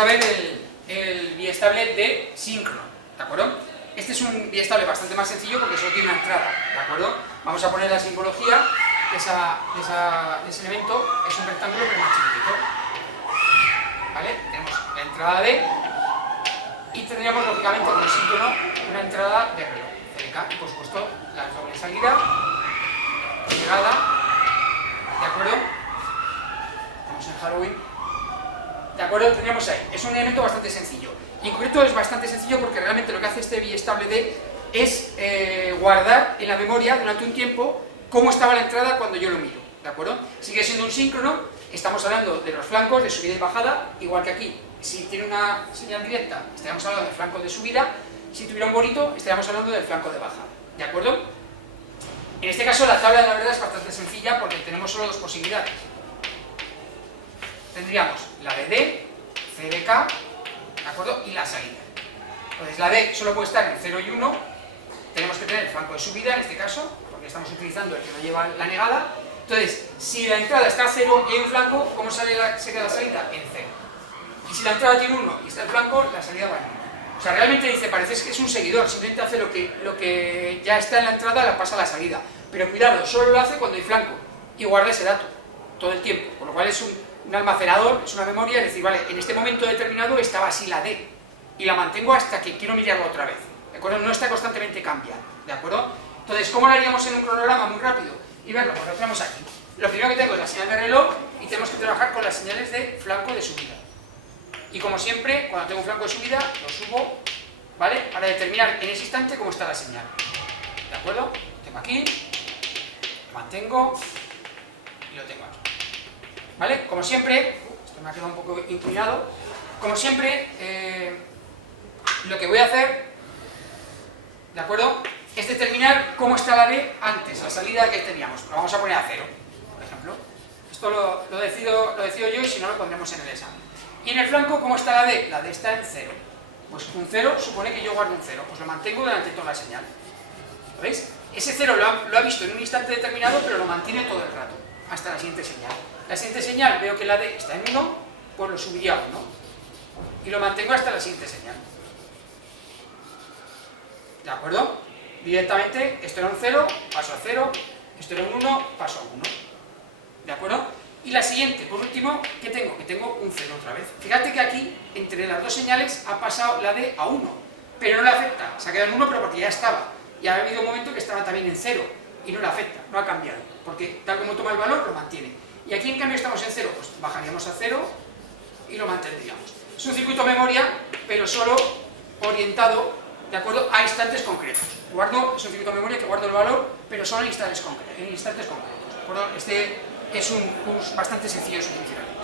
a ver el biestable de síncrono, ¿de acuerdo? Este es un biestable bastante más sencillo porque solo tiene una entrada, ¿de acuerdo? Vamos a poner la simbología de ese elemento, es un rectángulo pero más chiquitito, ¿vale? Tenemos la entrada D y tendríamos lógicamente con el síncrono una entrada de reloj, CDK, y por supuesto la doble salida, llegada, ¿de acuerdo? Estamos en Halloween, ¿de acuerdo? Tendríamos ahí, es un elemento bastante sencillo, y en concreto es bastante sencillo porque realmente lo que hace este biestable D es guardar en la memoria durante un tiempo cómo estaba la entrada cuando yo lo miro, ¿de acuerdo? Sigue siendo un síncrono, estamos hablando de los flancos, de subida y bajada, igual que aquí. Si tiene una señal directa, estaríamos hablando del flanco de subida, si tuviera un bonito, estaríamos hablando del flanco de baja, ¿de acuerdo? En este caso la tabla, la verdad, es bastante sencilla porque tenemos solo dos posibilidades. Tendríamos la de D, C de K, ¿de acuerdo? Y la salida. Entonces la D solo puede estar en 0 y 1, tenemos que tener el flanco de subida en este caso, porque estamos utilizando el que no lleva la negada. Entonces, si la entrada está a 0 y hay un flanco, ¿cómo se queda la salida? En 0. Y si la entrada tiene 1 y está el flanco, la salida va en 1. O sea, realmente dice, parece que es un seguidor, simplemente hace lo que ya está en la entrada, la pasa a la salida. Pero cuidado, solo lo hace cuando hay flanco y guarda ese dato todo el tiempo, con lo cual es un almacenador, es una memoria, es decir, vale, en este momento determinado estaba así la D y la mantengo hasta que quiero mirarlo otra vez, ¿de acuerdo? No está constantemente cambiando, ¿de acuerdo? Entonces, ¿cómo lo haríamos en un cronograma muy rápido? Y verlo, pues lo tenemos aquí. Lo primero que tengo es la señal de reloj y tenemos que trabajar con las señales de flanco de subida. Y como siempre, cuando tengo un flanco de subida, lo subo, ¿vale? Para determinar en ese instante cómo está la señal. ¿De acuerdo? Lo tengo aquí, lo mantengo y lo tengo aquí. ¿Vale? Como siempre, esto me ha quedado un poco inclinado, como siempre, lo que voy a hacer, ¿de acuerdo?, es determinar cómo está la D antes, la salida que teníamos. Lo vamos a poner a 0, por ejemplo. Esto lo decido yo y si no lo pondremos en el examen. Y en el flanco, ¿cómo está la D? La D está en 0. Pues un 0 supone que yo guardo un 0, pues lo mantengo durante toda la señal. ¿Lo veis? Ese 0 lo ha visto en un instante determinado, pero lo mantiene todo el rato, hasta la siguiente señal. La siguiente señal, veo que la D está en 1, pues lo subiría a 1. Y lo mantengo hasta la siguiente señal. ¿De acuerdo? Directamente, esto era un 0, paso a 0, esto era un 1, paso a 1. ¿De acuerdo? Y la siguiente, por último, ¿qué tengo? Que tengo un 0 otra vez. Fíjate que aquí, entre las dos señales, ha pasado la D a 1, pero no le afecta. Se ha quedado en 1, pero porque ya estaba. Y ha habido un momento que estaba también en 0, y no le afecta, no ha cambiado, porque tal como toma el valor, lo mantiene. Y aquí, en cambio, estamos en 0, pues bajaríamos a 0 y lo mantendríamos. Es un circuito memoria, pero solo orientado, ¿de acuerdo?, a instantes concretos. Es un circuito de memoria que guardo el valor, pero solo en instantes concretos. ¿De acuerdo? Este es un curso bastante sencillo en su funcionamiento.